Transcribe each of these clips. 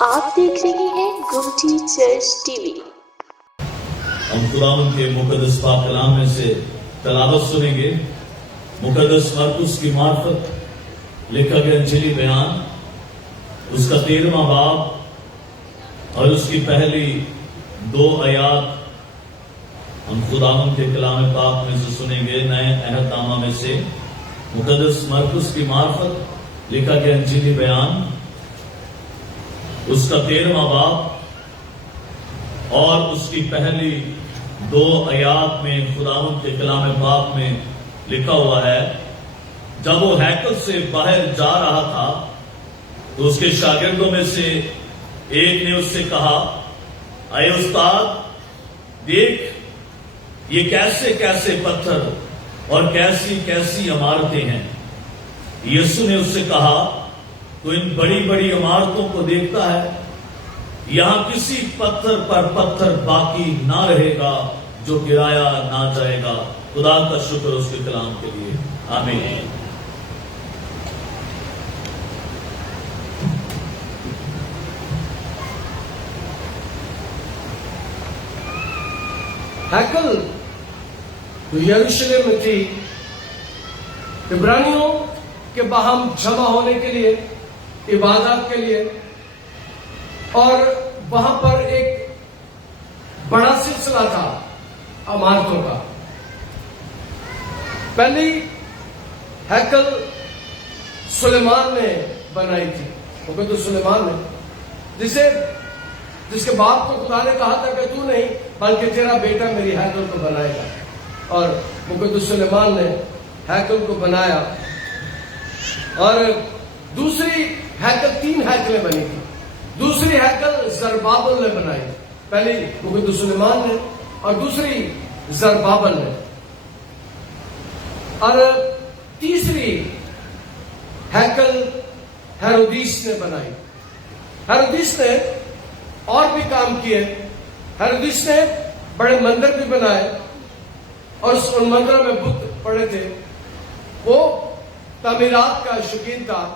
آپ دیکھ رہے ہیں گمٹی چرچ ٹی وی۔ ہم خداوند کے مقدس پاک کلام میں سے تلاوت سنیں گے۔ مقدس مرقس کی معرفت لکھا گیا انجیلی بیان، اس کا 13واں باب اور اس کی پہلی 2 آیات ہم خداوند کے کلام پاک میں سے سنیں گے۔ نئے عہد نامہ میں سے مقدس مرقس کی معرفت لکھا گیا انجیلی بیان، اس کا 13واں باب اور اس کی پہلی 2 آیات میں خداوند کے کلام پاک میں لکھا ہوا ہے، جب وہ ہیکل سے باہر جا رہا تھا تو اس کے شاگردوں میں سے ایک نے اس سے کہا، اے استاد، دیکھ یہ کیسے کیسے پتھر اور کیسی کیسی عمارتیں ہیں۔ یسوع نے اس سے کہا، تو ان بڑی بڑی عمارتوں کو دیکھتا ہے؟ یہاں کسی پتھر پر پتھر باقی نہ رہے گا جو گرایا نہ جائے گا۔ خدا کا شکر اس کے کلام کے لیے، آمین۔ ہیکل جو یروشلم میں تھی، عبرانیوں کے باہم جمع ہونے کے لیے، عبادت کے لیے، اور وہاں پر ایک بڑا سلسلہ تھا عمارتوں کا۔ پہلی ہیکل سلیمان نے بنائی تھی، وہ تو سلیمان نے، جس کے باپ کو خدا نے کہا تھا کہ تو نہیں بلکہ تیرا بیٹا میری ہیکل کو بنائے گا، اور مقدس سلیمان نے ہیکل کو بنایا۔ اور دوسری ہیکل، 3 ہیکلیں بنی تھی۔ دوسری ہیکل زربابل نے بنائی، پہلی مقدس سلیمان نے اور دوسری زربابل نے، اور تیسری ہیکل ہیرودیس نے بنائی۔ ہیرودیس نے اور بھی کام کیے۔ ہیرودیس نے بڑے مندر بھی بنائے اور ان مندروں میں بت پڑے تھے۔ وہ تعمیرات کا شوقین تھا۔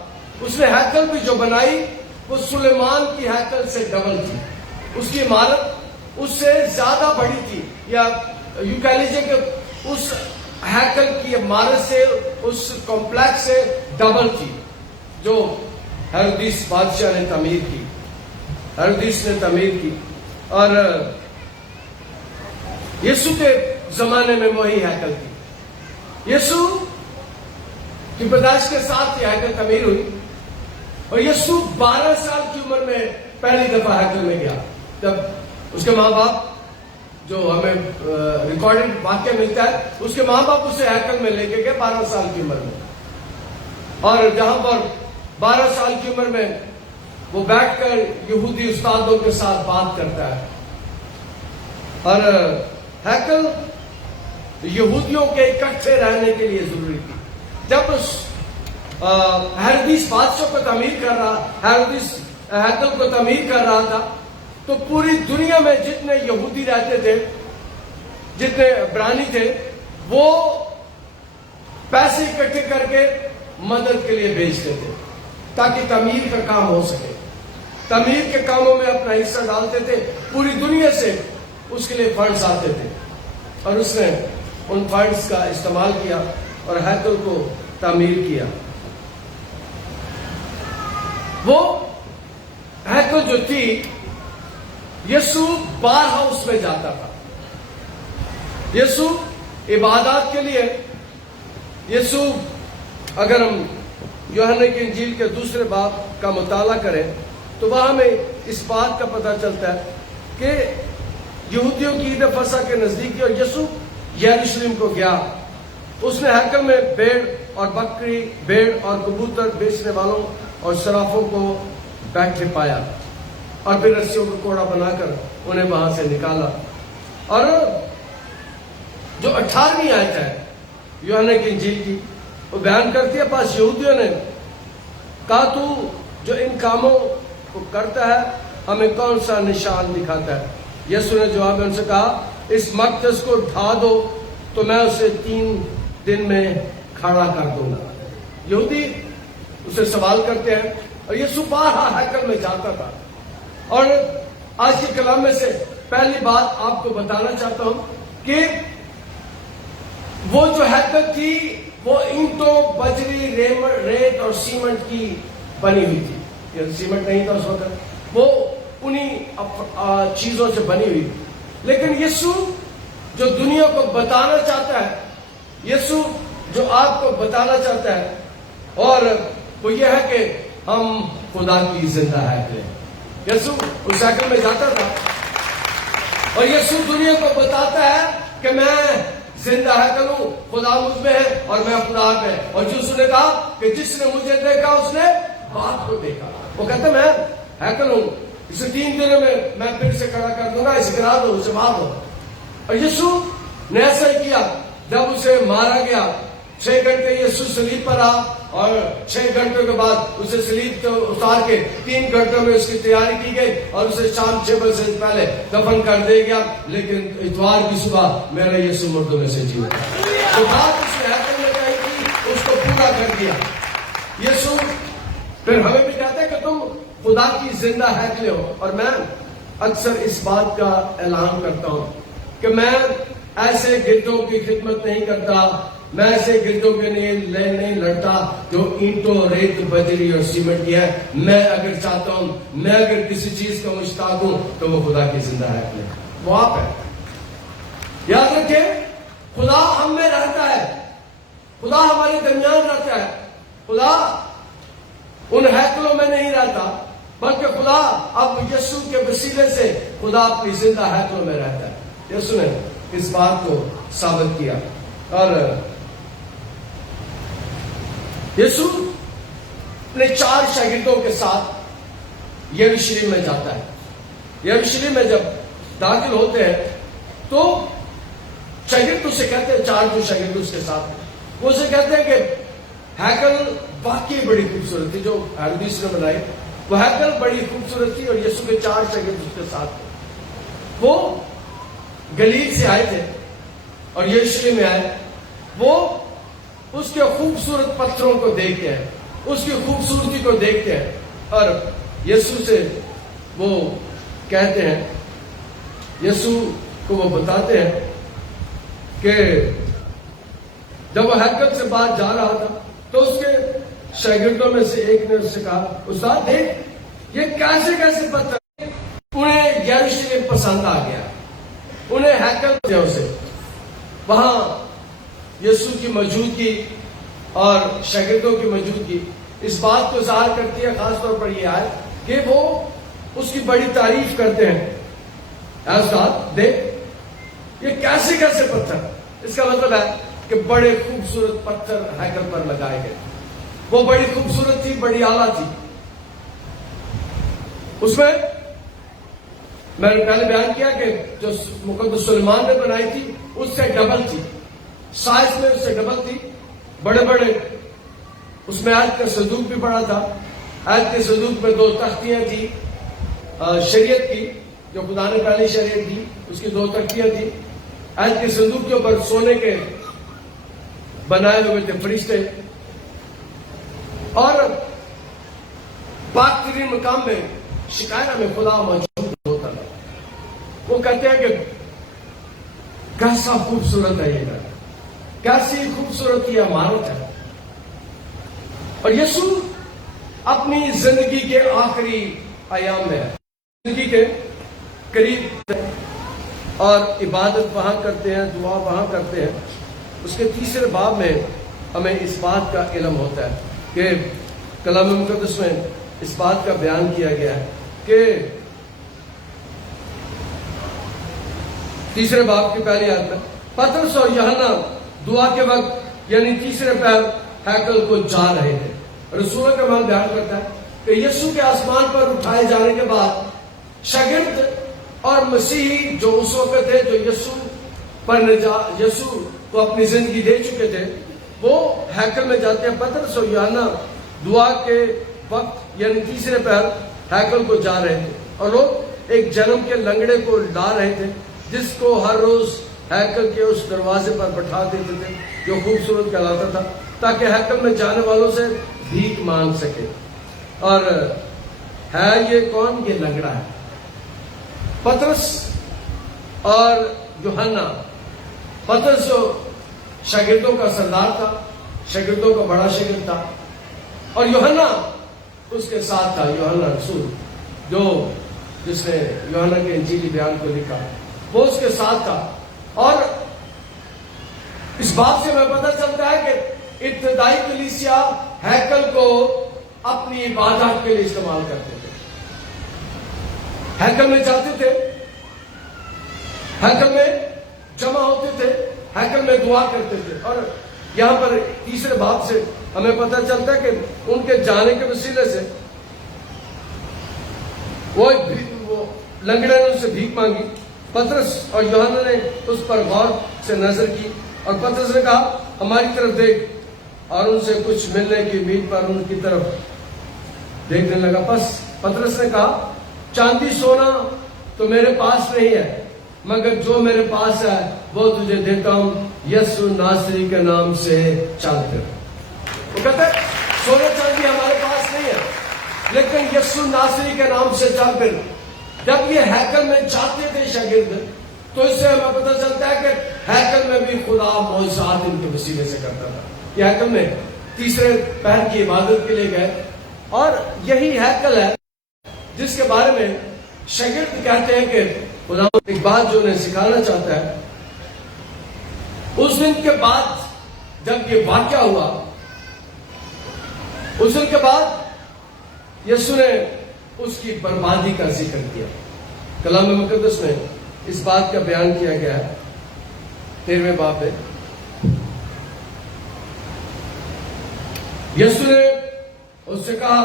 اس نے ہیکل بھی جو بنائی وہ سلیمان کی ہیکل سے ڈبل تھی۔ اس کی عمارت اس سے زیادہ بڑی تھی، یا یوں کہہ لیجیے کہ اس ہیکل کی عمارت سے، اس کمپلیکس سے ڈبل تھی جو ہیرودیس بادشاہ نے تعمیر کی، ہیرودیس نے تعمیر کی۔ اور یسوع کے زمانے میں وہی ہیکل تھی۔ یسوع کی پیدائش کے ساتھ یہ ہیکل تعمیر ہوئی، اور یسوع 12 سال کی عمر میں پہلی دفعہ ہیکل میں گیا، جب اس کے ماں باپ، جو ہمیں ریکارڈڈ واقعہ ملتا ہے، اس کے ماں باپ اسے ہیکل میں لے کے گئے 12 سال کی عمر میں، اور جہاں پر 12 سال کی عمر میں وہ بیٹھ کر یہودی استادوں کے ساتھ بات کرتا ہے۔ اور ہیکل یہودیوں کے اکٹھے رہنے کے لیے ضروری تھی۔ جب ہیرودیس بادشاہ کو تعمیر کر رہا، ہیرودیس ہیکل کو تعمیر کر رہا تھا، تو پوری دنیا میں جتنے یہودی رہتے تھے، جتنے عبرانی تھے، وہ پیسے اکٹھے کر کے مدد کے لیے بھیجتے تھے تاکہ تعمیر کا کام ہو سکے۔ تعمیر کے کاموں میں اپنا حصہ ڈالتے تھے، پوری دنیا سے اس کے لیے فنڈز آتے تھے، اور اس نے ان فنڈز کا استعمال کیا اور ہیکل کو تعمیر کیا۔ وہ ہیکل جو تھی، یسوع بار ہاؤس میں جاتا تھا۔ یسوع عبادات کے لیے، یسوع، اگر ہم یوحنا کی انجیل کے 2 باب کا مطالعہ کریں تو وہاں ہمیں اس بات کا پتہ چلتا ہے کہ یہودیوں کی عید فصح کے نزدیک، اور یسوع یروشلم کو گیا۔ اس نے ہیکل میں بھیڑ اور بکری، بھیڑ اور کبوتر بیچنے والوں اور صرافوں کو بیٹھے پایا، اور پھر رسیوں کو کوڑا بنا کر انہیں وہاں سے نکالا۔ اور جو 18ویں آیت ہے یوحنا کی انجیل کی، وہ بیان کرتی ہے، پاس یہودیوں نے کہا، تو جو ان کاموں کو کرتا ہے ہمیں کون سا نشان دکھاتا ہے؟ یسوع نے جواب میں ان سے کہا، اس مقدس کو ڈھا دو تو میں اسے 3 دن میں کھڑا کر دوں گا۔ یہودی اسے سوال کرتے ہیں، اور یسوع بارہا ہیکل میں جاتا تھا، اور آج کے کلام میں سے پہلی بات آپ کو بتانا چاہتا ہوں کہ وہ جو ہیکل تھی وہ اینٹوں، بجری، ریت اور سیمنٹ کی بنی ہوئی تھی. یہ سیمنٹ نہیں تھا اس وقت، وہ انہی چیزوں سے بنی ہوئی. لیکن یسوع جو دنیا کو بتانا چاہتا ہے، یسوع جو آپ کو بتانا چاہتا ہے، اور وہ یہ ہے کہ ہم خدا کی زندہ ہیکل ہیں. یسوع اس ہیکل میں جاتا تھا اور یسوع دنیا کو بتاتا ہے کہ میں زندہ ہیکل ہوں، خدا مجھ میں ہے اور میں خدا میں. اور یسوع نے کہا کہ جس نے مجھے دیکھا اس نے باپ کو دیکھا. وہ کہتا میں ہیکل ہوں، اسے 3 دنوں میں پھر سے کھڑا کر دوں گا، اسے گرا دو، اسے مار دو. اور یسوع نے ایسا ہی کیا. جب اسے مارا گیا 6 گھنٹے یسوع صلیب پر رہا اور 6 گھنٹوں کے بعد اسے صلیب اتار کے 3 گھنٹوں میں اس کی تیاری کی گئی اور اسے شام 6 بجے سے پہلے دفن کر دیا گیا. لیکن اتوار کی صبح میرا یسوع مردوں میں سے جی اٹھا. تو بات اس نے ہیکل میں کہی تھی، اس کو پورا کر دیا. یسوع پھر ہمیں بھی کہتے ہیں کہ تم خدا کی زندہ ہیکل ہو. اور میں اکثر اس بات کا اعلان کرتا ہوں کہ میں ایسے گردوں کی خدمت نہیں کرتا، میں ایسے گردوں کے نہیں لڑتا جو اینٹوں، ریت، بجری اور سیمنٹ کی ہے. میں اگر چاہتا ہوں، میں اگر کسی چیز کا مشتاق ہوں تو وہ خدا کی زندہ ہیکل ہے، وہ آپ ہے. یاد رکھیں، خدا ہم میں رہتا ہے، خدا ہمارے درمیان رہتا ہے. خدا ان ہیکلوں میں نہیں رہتا، بلکہ خدا اب یسوع کے وسیلے سے خدا اپنی زندہ ہیکلوں میں رہتا ہے. یسوع نے اس بات کو ثابت کیا. اور یسوع اپنے 4 شاگردوں کے ساتھ یروشلم میں جاتا ہے. یروشلم میں جب داخل ہوتے ہیں تو شاگرد اسے کہتے ہیں، 4 جو شاگرد اس کے ساتھ، وہ اسے کہتے ہیں کہ ہیکل واقعی بڑی خوبصورت تھی جو ہیرودیس نے بنائی. وہ ہیکل بڑی خوبصورت تھی اور یسوع کے 4 شاگرد اس کے ساتھ تھے. وہ گلیل سے آئے تھے اور یروشلم میں آئے. وہ اس کے خوبصورت پتھروں کو دیکھتے ہیں، اس کی خوبصورتی کو دیکھتے ہیں اور یسوع سے وہ کہتے ہیں، یسوع کو وہ بتاتے ہیں کہ جب وہ ہیکل سے باہر جا رہا تھا تو اس کے شاگردوں میں سے ایک نے اس سے کہا، استاد دیکھ یہ کیسے کیسے پتھر. انہیں یروشلم پسند آ گیا، انہیں ہیکل سے وہاں یسوع کی موجودگی اور شاگردوں کی موجودگی اس بات کو ظاہر کرتی ہے. خاص طور پر یہ ہے کہ وہ اس کی بڑی تعریف کرتے ہیں. اے استاد دیکھ یہ کیسے کیسے پتھر. اس کا مطلب ہے کہ بڑے خوبصورت پتھر ہیکل پر لگائے گئے. وہ بڑی خوبصورت تھی، بڑی اعلیٰ تھی. اس میں نے پہلے بیان کیا کہ جو مقدس سلیمان نے بنائی تھی اس سے ڈبل تھی، سائز میں اس سے ڈبل تھی. بڑے بڑے اس میں عہد کا صندوق بھی پڑا تھا. عہد کے صندوق میں 2 تختیاں تھی شریعت کی، جو خدا نے پہلی شریعت دی اس کی 2 تختیاں تھی. عہد کے صندوق کے اوپر سونے کے بنائے ہوئے تھے فرشتے. اور پاک ترین مقام میں شکایہ میں خدا موجود ہوتا تھا. وہ کہتے ہیں کہ کیسا خوبصورت ہے یہ گھر، کیسی خوبصورت یہ عمارت ہے. اور یسوع اپنی زندگی کے آخری ایام میں ہے، زندگی کے قریب اور عبادت وہاں کرتے ہیں، دعا وہاں کرتے ہیں. اس کے 3 باب میں ہمیں اس بات کا علم ہوتا ہے کہ کلام مقدس میں اس بات کا بیان کیا گیا ہے کہ 3 باب کی پہلی آیت میں پطرس اور یوحنا دعا کے وقت یعنی 3 پہر ہیکل کو جا رہے تھے. رسولوں کا مال بیان کرتا ہے کہ یسوع کے آسمان پر اٹھائے جانے کے بعد شاگرد اور مسیحی جو اس وقت تھے، جو یسوع کو اپنی زندگی دے چکے تھے، وہ ہیکل میں جاتے ہیں. پطرس اور یوحنا دعا کے وقت یعنی 3 پہر ہیکل کو جا رہے تھے اور لوگ ایک جنم کے لنگڑے کو لا رہے تھے جس کو ہر روز ہیکل کے اس دروازے پر بٹھا دیتے تھے جو خوبصورت کہلاتا تھا، تاکہ ہیکل میں جانے والوں سے بھیک مانگ سکے. اور ہے یہ کون؟ یہ لنگڑا ہے۔ پطرس اور یوحنا، پطرس جو شاگردوں کا سردار تھا، شاگردوں کا بڑا شاگرد تھا، اور یوحنا اس کے ساتھ تھا، یوحنا رسول جس نے یوحنا کے انجیلی بیان کو لکھا، وہ اس کے ساتھ تھا۔ اور اس بات سے ہمیں پتہ چلتا ہے کہ ابتدائی کلیسیا ہیکل کو اپنی عبادت کے لیے استعمال کرتے تھے، ہیکل میں جاتے تھے، ہیکل میں جمع ہوتے تھے، ہیکل میں دعا کرتے تھے۔ اور یہاں پر تیسرے باب سے ہمیں پتہ چلتا ہے کہ ان کے جانے کے وسیلے سے وہ لنگڑے نے ان سے بھیک مانگی۔ پطرس اور یوحنا نے اس پر غور سے نظر کی، اور پطرس نے کہا ہماری طرف دیکھ، اور ان سے کچھ ملنے کی امید پر ان کی طرف دیکھنے لگا۔ بس پطرس نے کہا چاندی سونا تو میرے پاس نہیں ہے، مگر جو میرے پاس ہے وہ تجھے دیتا ہوں، یسوع ناصری کے نام سے چل کر۔ وہ کہتا ہے سونا چاندی ہمارے پاس نہیں ہے، لیکن یسوع ناصری کے نام سے چل کر۔ جب یہ ہیکل میں جاتے تھے شاگرد، تو اس سے ہمیں پتہ چلتا ہے کہ ہیکل میں بھی خدا معجزات ان کے وسیلے سے کرتا تھا۔ یہ ہیکل میں تیسرے پہر کی عبادت کے لیے گئے، اور یہی ہیکل ہے جس کے بارے میں شاگرد کہتے ہیں کہ خدا ایک بات جو انہیں سکھانا چاہتا ہے۔ اس دن کے بعد جب یہ واقعہ ہوا، اس دن کے بعد یسوع نے اس کی بربادی کا ذکر کیا۔ کلام مقدس میں اس بات کا بیان کیا گیا ہے 13ویں باب میں۔ یسوع نے اس سے کہا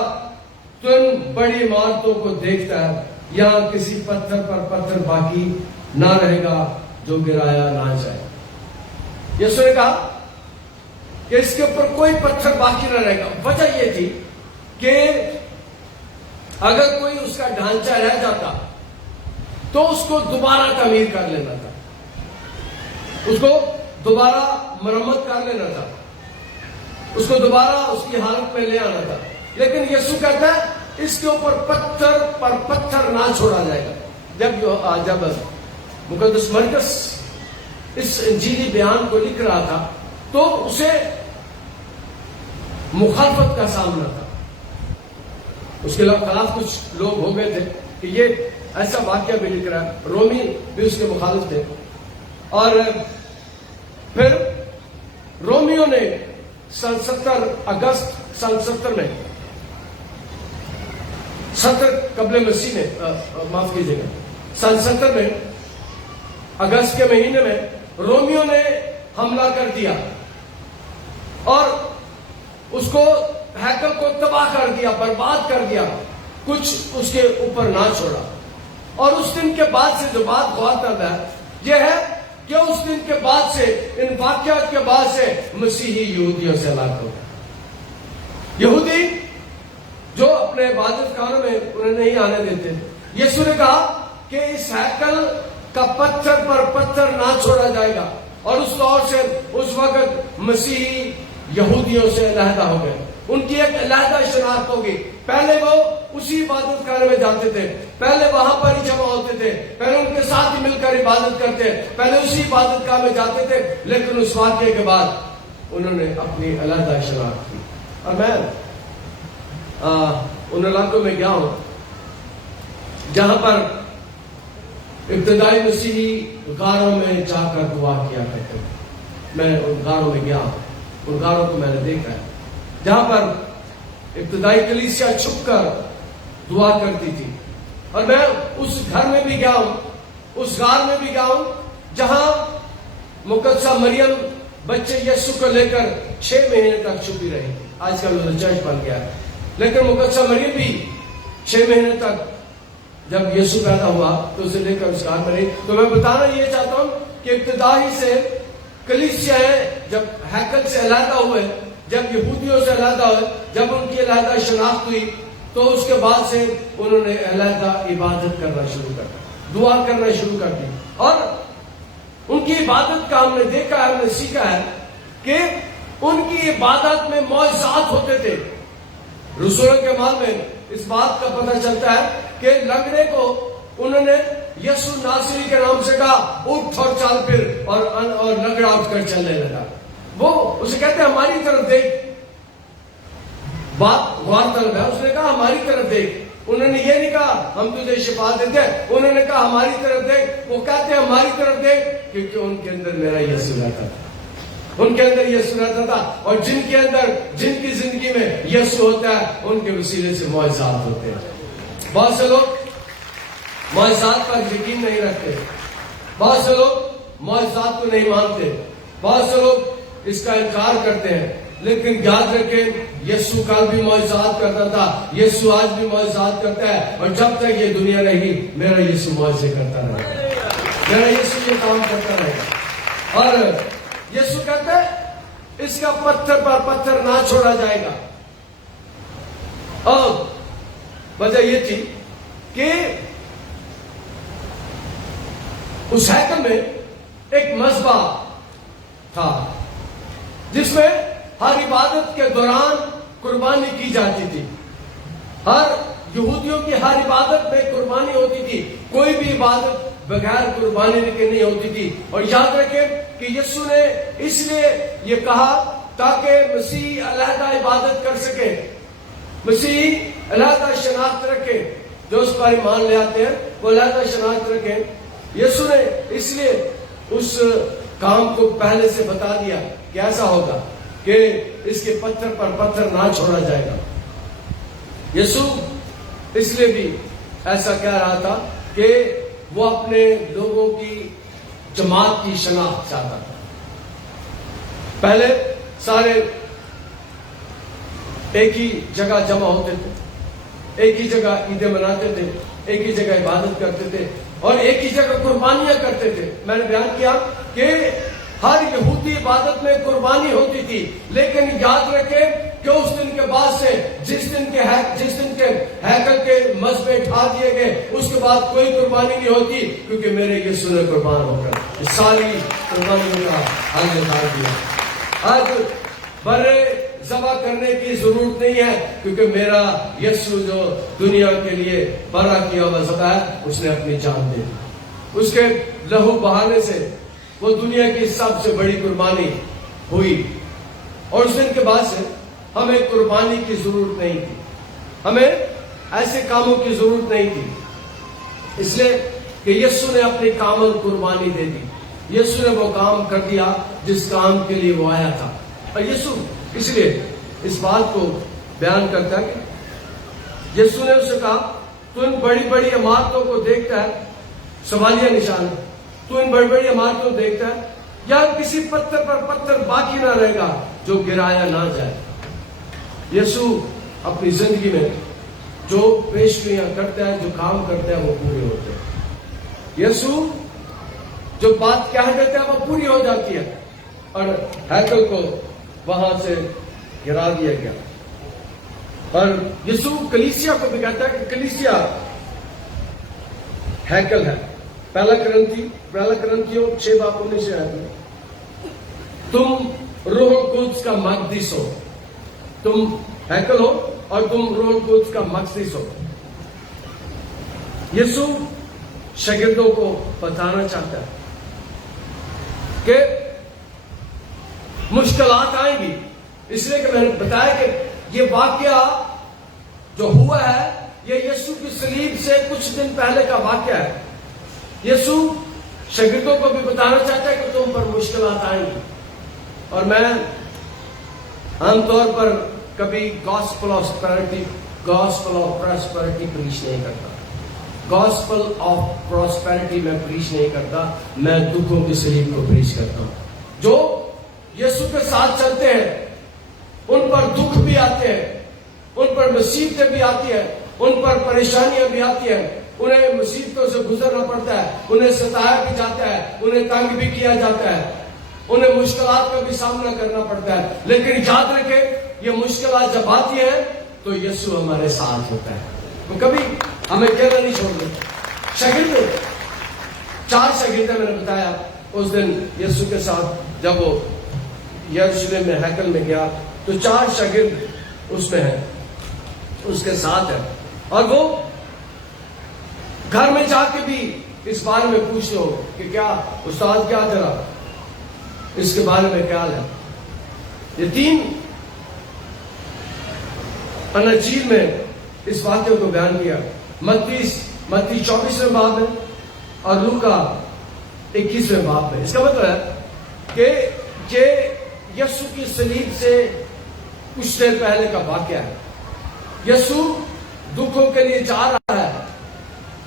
تم بڑی عمارتوں کو دیکھتا ہے، یہاں کسی پتھر پر پتھر باقی نہ رہے گا جو گرایا نہ جائے۔ یسوع نے کہا کہ اس کے اوپر کوئی پتھر باقی نہ رہے گا۔ وجہ یہ تھی کہ اگر کوئی اس کا ڈھانچہ رہ جاتا تو اس کو دوبارہ تعمیر کر لینا تھا، اس کو دوبارہ مرمت کر لینا تھا، اس کو دوبارہ اس کی حالت میں لے آنا تھا۔ لیکن یسوع کہتا ہے اس کے اوپر پتھر پر پتھر نہ چھوڑا جائے گا۔ جب مقدس مرکز اس انجیلی بیان کو لکھ رہا تھا تو اسے مخالفت کا سامنا تھا، اس کے خلاف کچھ لوگ ہو گئے تھے کہ یہ ایسا واقعہ بھی لکھ رہا ہے۔ رومی بھی اس کے مخالف تھے، اور پھر رومیوں نے سن 70 اگست سن 70 میں 70 قبل مسیح میں معاف کیجیے گا سن 70 میں اگست کے مہینے میں رومیوں نے حملہ کر دیا اور اس کو ہیکل کو تباہ کر دیا، برباد کر دیا، کچھ اس کے اوپر نہ چھوڑا۔ اور اس دن کے بعد سے جو بات غور کرنا ہے یہ ہے کہ اس دن کے بعد سے، ان واقعات کے بعد سے مسیحی یہودیوں سے الگ ہو گئے۔ یہودی جو اپنے عبادت خانوں میں انہیں نہیں آنے دیتے، یسوع نے کہا کہ اس ہیکل کا پتھر پر پتھر نہ چھوڑا جائے گا، اور اس طور سے اس وقت مسیحی یہودیوں سے علیحدہ ہو گئے۔ ان کی ایک علیحدہ شناخت ہوگی۔ پہلے وہ اسی عبادت خانے میں جاتے تھے، پہلے وہاں پر ہی جمع ہوتے تھے، پہلے ان کے ساتھ ہی مل کر عبادت کرتے، پہلے اسی عبادت خانے میں جاتے تھے، لیکن اس واقعے کے بعد انہوں نے اپنی علیحدہ شناخت کی۔ اور میں ان علاقوں میں گیا ہوں جہاں پر ابتدائی مسیحی غاروں میں جا کر دعا کیا کرتے ہیں۔ میں ان غاروں میں گیا ہوں، ان غاروں کو میں نے دیکھا ہے جہاں پر ابتدائی کلیسیا چھپ کر دعا کرتی تھی۔ اور میں اس گھر میں بھی گیا ہوں، اس غار میں بھی گیا ہوں جہاں مقدسہ مریم بچے یسوع کو لے کر 6 مہینے تک چھپی رہی تھی۔ آج کل وہ چرچ بن گیا ہے، لیکن مقدسہ مریم بھی 6 مہینے تک جب یسوع پیدا ہوا تو اسے لے کر اس غار میں رہی۔ تو میں بتانا یہ چاہتا ہوں کہ ابتدائی سے کلیسیا جب ہیکل سے علیحدہ ہوئے، جب یہودیوں سے علیحدہ ہوئے، جب ان کی علیحدہ شناخت ہوئی، تو اس کے بعد سے انہوں نے علیحدہ عبادت کرنا شروع کر دی، دعا کرنا شروع کر دی۔ اور ان کی عبادت کا ہم نے دیکھا ہے، ہم نے سیکھا ہے کہ ان کی عبادت میں معجزات ہوتے تھے۔ رسولوں کے مال میں اس بات کا پتہ چلتا ہے کہ لنگڑے کو انہوں نے یسوع ناصری کے نام سے کہا اٹھ اور چل پھر، اور لنگڑا اٹھ کر چلنے لگا۔ وہ اسے کہتے ہیں ہماری طرف دیکھ، بات غور طلب ہے، اس نے کہا ہماری طرف دیکھ۔ انہوں نے یہ نہیں کہا ہم تجھے شفا دیتے ہیں، انہوں نے کہا ہماری طرف دیکھ۔ وہ کہتے ہیں ہماری طرف دیکھ کیونکہ ان کے اندر میرا یسوع رہتا تھا، ان کے اندر یسوع رہتا تھا، اور جن کے اندر، جن کی زندگی میں یسوع ہوتا ہے ان کے وسیلے سے معجزات ہوتے ہیں۔ بہت سے لوگ معجزات پر یقین نہیں رکھتے، بہت سے لوگ معجزات کو نہیں مانتے، بہت سے لوگ اس کا انکار کرتے ہیں، لیکن یاد رکھیں یسوع کل بھی معجزات کرتا تھا، یسوع آج بھی معجزات کرتا ہے، اور جب تک یہ دنیا رہی میرا یسوع معجزے کرتا رہے گا، میرا یسوع یہ کام کرتا رہے گا۔ اور یسوع کہتا ہے اس کا پتھر پر پتھر نہ چھوڑا جائے گا۔ اور وجہ یہ تھی کہ اس ہیکل میں ایک مذبح تھا جس میں ہر عبادت کے دوران قربانی کی جاتی تھی، ہر یہودیوں کی ہر عبادت میں قربانی ہوتی تھی، کوئی بھی عبادت بغیر قربانی کے نہیں ہوتی تھی۔ اور یاد رکھیں کہ یسوع نے اس لیے یہ کہا تاکہ مسیح علیحدہ عبادت کر سکے، مسیح علیحدہ شناخت رکھے، جو اس پر ایمان لے آتے ہیں وہ علیحدہ شناخت رکھیں۔ یسوع نے اس لیے اس کام کو پہلے سے بتا دیا کہ ایسا ہوگا کہ اس کے پتھر پر پتھر نہ چھوڑا جائے گا۔ یسوع اس لیے بھی ایسا کہہ رہا تھا کہ وہ اپنے لوگوں کی جماعت کی شناخت چاہتا تھا۔ پہلے سارے ایک ہی جگہ جمع ہوتے تھے، ایک ہی جگہ عیدیں مناتے تھے، ایک ہی جگہ عبادت کرتے تھے، اور ایک ہی جگہ قربانیاں کرتے تھے۔ میں نے بیان کیا کہ ہر یہودی عبادت میں قربانی ہوتی تھی، لیکن یاد رکھیں کہ اس دن کے بعد سے جس دن کے ہیکل کے مذبح اٹھا دیے گئے اس کے بعد کوئی قربانی نہیں ہوتی، کیونکہ میرے یسوع نے قربان ہو کر ساری قربانیوں کا حل اتار دیا۔ آج برے ذبح کرنے کی ضرورت نہیں ہے، کیونکہ میرا یسوع جو دنیا کے لیے برا کیا ہوا ذبح ہے، اس نے اپنی جان دے دی، اس کے لہو بہانے سے وہ دنیا کی سب سے بڑی قربانی ہوئی۔ اور اس دن کے بعد سے ہمیں قربانی کی ضرورت نہیں تھی، ہمیں ایسے کاموں کی ضرورت نہیں تھی، اس لیے کہ یسوع نے اپنی کامل قربانی دے دی۔ یسوع نے وہ کام کر دیا جس کام کے لیے وہ آیا تھا۔ اور یسوع اس لیے اس بات کو بیان کرتا ہے کہ یسوع نے اسے کہا تو ان بڑی بڑی عمارتوں کو دیکھتا ہے، سوالیہ نشان ہے، تو ان بڑی بڑی عمارتوں کو دیکھتا ہے، یا کسی پتھر پر پتھر باقی نہ رہے گا جو گرایا نہ جائے۔ یسوع اپنی زندگی میں جو پیشگوئیاں کرتا ہے، جو کام کرتا ہے، وہ پورے ہوتے ہیں۔ یسوع جو بات کہہ دیتا ہے وہ پوری ہو جاتی ہے، اور ہیکل کو وہاں سے گرا دیا گیا۔ اور یسوع کلیسیا کو بھی کہتا ہے کہ کلیسیا ہیکل ہے۔ پہلا کرنتھیوں 6:19 میں تم روح القدس کا مقدس ہو، تم ہیکل ہو اور تم روح القدس کا مقدس ہو۔ یسوع شاگردوں کو بتانا چاہتا ہے کہ مشکلات آئیں گی، اس لیے کہ میں نے بتایا کہ یہ واقعہ جو ہوا ہے یہ یسوع کی صلیب سے کچھ دن پہلے کا واقعہ ہے۔ یسوع شاگردوں کو بھی بتانا چاہتا ہے کہ تم پر مشکلات آئیں گی، اور میں عام طور پر کبھی گاسپل آف پراسپیرٹی پریچ نہیں کرتا، گاسپل آف پراسپیرٹی میں پریچ نہیں کرتا، میں دکھوں کی صلیب کو پریچ کرتا ہوں۔ جو یسوع کے ساتھ چلتے ہیں ان پر دکھ بھی آتے ہیں، ان پر مصیبتیں بھی آتی ہیں، ان پر پریشانیاں بھی آتی ہیں، انہیں مصیبتوں سے گزرنا پڑتا ہے، انہیں ستایا بھی جاتا ہے، انہیں تنگ بھی کیا جاتا ہے، انہیں مشکلات کا بھی سامنا کرنا پڑتا ہے، لیکن یاد رکھیں یہ مشکلات جب آتی ہیں تو یسوع ہمارے ساتھ ہوتا ہے، وہ کبھی ہمیں اکیلا نہیں چھوڑ دیتا۔ شاگرد 4 شاگرد میں نے بتایا اس دن یسوع کے ساتھ جب وہ یروشلم میں ہیکل میں گیا تو 4 شاگرد اس میں ہیں، اس کے ساتھ ہے۔ اور وہ گھر میں جا کے بھی اس بارے میں پوچھتے ہو کہ کیا استاد کیا تیرا اس کے بارے میں خیال ہے. یہ 3 اناجیل میں اس واقعے کو بیان کیا. متی 24ویں باب میں اور لوکا 21ویں باب میں. اس کا مطلب ہے کہ یہ یسوع کی صلیب سے کچھ دیر پہلے کا واقعہ ہے. یسوع دکھوں کے لیے جا رہا ہے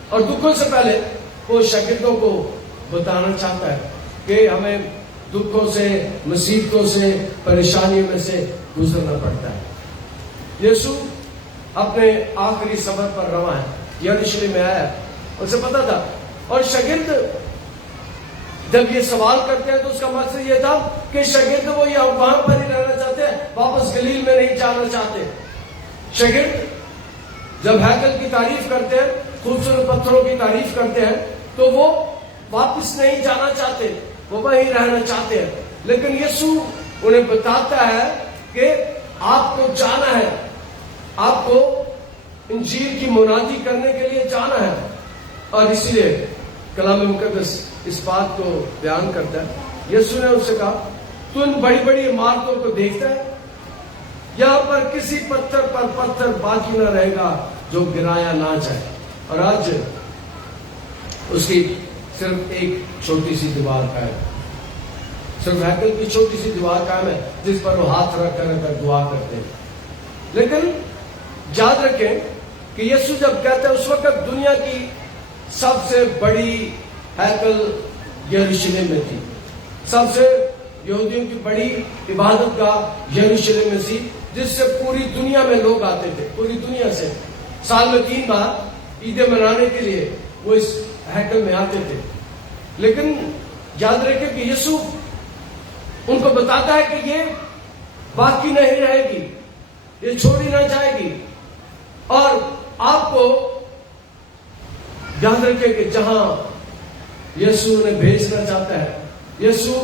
اور دکھوں سے پہلے وہ شاگردوں کو بتانا چاہتا ہے کہ ہمیں دکھوں سے، مصیبتوں سے، پریشانیوں میں سے گزرنا پڑتا ہے. یسوع اپنے آخری سفر پر رواں ہے. یروشلم میں آیا، اسے پتا تھا. اور شاگرد جب یہ سوال کرتے ہیں تو اس کا مقصد یہ تھا کہ شاگرد وہ یہ وہاں پر ہی رہنا چاہتے ہیں، واپس گلیل میں نہیں جانا چاہتے. شاگرد جب ہیکل کی تعریف کرتے ہیں، خوبصورت پتھروں کی تعریف کرتے ہیں، تو وہ واپس نہیں جانا چاہتے، وہ وہیں رہنا چاہتے ہیں. لیکن یسوع انہیں بتاتا ہے کہ آپ کو جانا ہے، آپ کو انجیل کی منادی کرنے کے لیے جانا ہے. اور اسی لیے کلام مقدس اس بات کو بیان کرتا ہے. یسوع نے اس سے کہا تو ان بڑی بڑی عمارتوں کو دیکھتا ہے، یہاں پر کسی پتھر پر پتھر باقی نہ رہے گا جو گرایا نہ جائے. اور آج اس کی صرف ایک چھوٹی سی دیوار قائم ہے، صرف ہیکل کی چھوٹی سی دیوار قائم ہے جس پر وہ ہاتھ رکھ کر دعا کرتے ہیں. لیکن یاد رکھیں کہ یسوع جب کہتا ہے اس وقت دنیا کی سب سے بڑی ہیکل یروشلم میں تھی، سب سے یہودیوں کی بڑی عبادت گاہ یروشلم میں تھی، جس سے پوری دنیا میں لوگ آتے تھے. پوری دنیا سے سال میں 3 بار عیدیں منانے کے لیے وہ اس ہیکل میں آتے تھے. لیکن یاد رکھیں کہ یسوع ان کو بتاتا ہے کہ یہ باقی نہیں رہے گی، یہ چھوڑی نہ جائے گی. اور آپ کو یاد رکھیں کہ جہاں یسوع انہیں بھیجنا چاہتا ہے، یسوع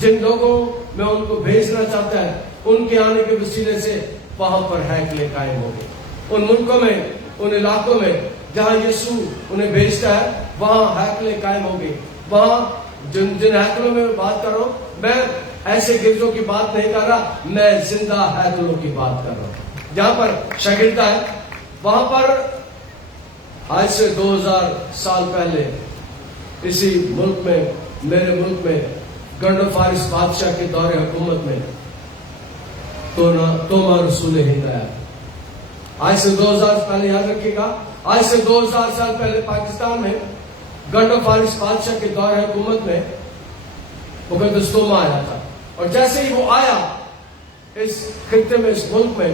جن لوگوں میں ان کو بھیجنا چاہتا ہے، ان کے آنے کے وسیلے سے وہاں پر ہیکلیں قائم ہو گئی. ان ملکوں میں، ان علاقوں میں جہاں یسوع انہیں بھیجتا ہے، وہاں ہیکلیں قائم ہو گئی. وہاں جن ہیکلوں میں بات کر رہا ہوں، میں ایسے گرجوں کی بات نہیں کر رہا، میں زندہ ہیکلوں کی بات کر رہا ہوں. جہاں پر شاگردہ ہے، وہاں پر آج سے 2000 سال پہلے اسی ملک میں، میرے ملک میں، گنڈ و فارس بادشاہ کے دور حکومت میں توما رسول ہند آیا. آج سے 2000 پہلے، یاد رکھیے گا، آج سے 2000 سال پہلے پاکستان میں گنڈ و فارس بادشاہ کے دور حکومت میں مقدس توما آیا تھا. اور جیسے ہی وہ آیا اس خطے میں، اس ملک میں،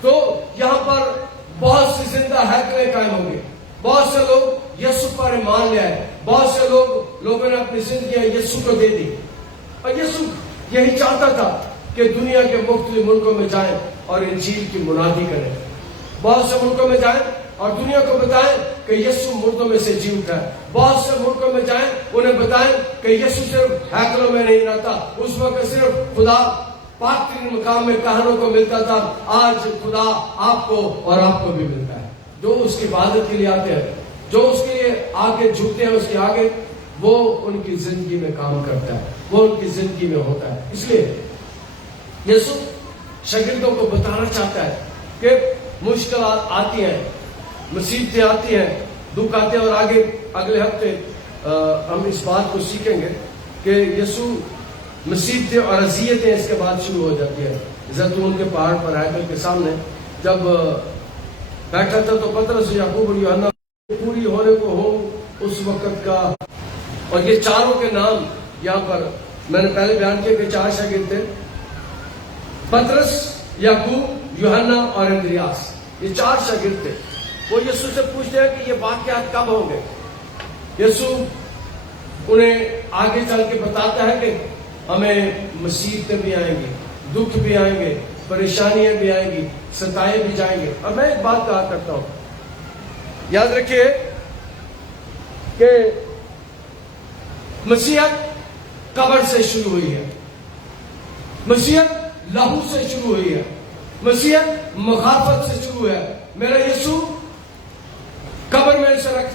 تو یہاں پر بہت سی زندہ ہیکلیں قائم ہوں گی. بہت سے لوگ یسوع پر ایمان لے آئے، بہت سے لوگوں نے اپنی زندگی یسوع کو دے دی. اور یسوع یہی چاہتا تھا کہ دنیا کے مختلف ملکوں میں جائیں اور انجیل کی منادی کریں. بہت سے ملکوں میں جائیں اور دنیا کو بتائیں کہ یسوع مردوں میں سے جی اٹھا ہے. بہت سے ملکوں میں جائیں، انہیں بتائیں کہ یسوع صرف ہیکلوں میں نہیں رہتا. اس وقت صرف خدا پاک ترین مقام میں کہانوں کو ملتا تھا، آج خدا آپ کو اور آپ کو بھی ملتا ہے. جو اس کی عبادت کے لیے آتے ہیں، جو اس کے لیے آگے جھکتے ہیں، اس کے آگے، وہ ان کی زندگی میں کام کرتا ہے، وہ ان کی زندگی میں ہوتا ہے. اس لیے یسوع شاگردوں کو بتانا چاہتا ہے کہ مشکلات آتی ہیں، مصیبتیں آتی ہیں، دکھ آتے ہیں. اور آگے اگلے ہفتے ہم اس بات کو سیکھیں گے کہ یسوع مصیبتیں اور اذیتیں اس کے بعد شروع ہو جاتی ہیں. زیتون کے پہاڑ پر ہیکل کے سامنے جب بیٹھا تھا تو پطرس، یعقوب اور یوحنا پوری ہونے کو ہو اس وقت کا. اور یہ چاروں کے نام یہاں پر میں نے پہلے بیان کیا کہ 4 شاگرد تھے، پطرس، یعقوب، یوحنا اور اندریاس. یہ 4 شاگرد تھے. وہ یسوع سے پوچھتے ہیں کہ یہ واقعات کب ہوں گے. یسوع انہیں آگے چل کے بتاتا ہے کہ ہمیں مصیبتیں بھی آئیں گی، دکھ بھی آئیں گے، پریشانیاں بھی آئیں گی، ستائے بھی جائیں گے. اور میں ایک بات کہا کرتا ہوں، یاد رکھیے کہ مسیحیت قبر سے شروع ہوئی ہے، مسیحیت لہو سے شروع ہوئی ہے، مسیحیت مخافت سے شروع ہے. میرا یسوع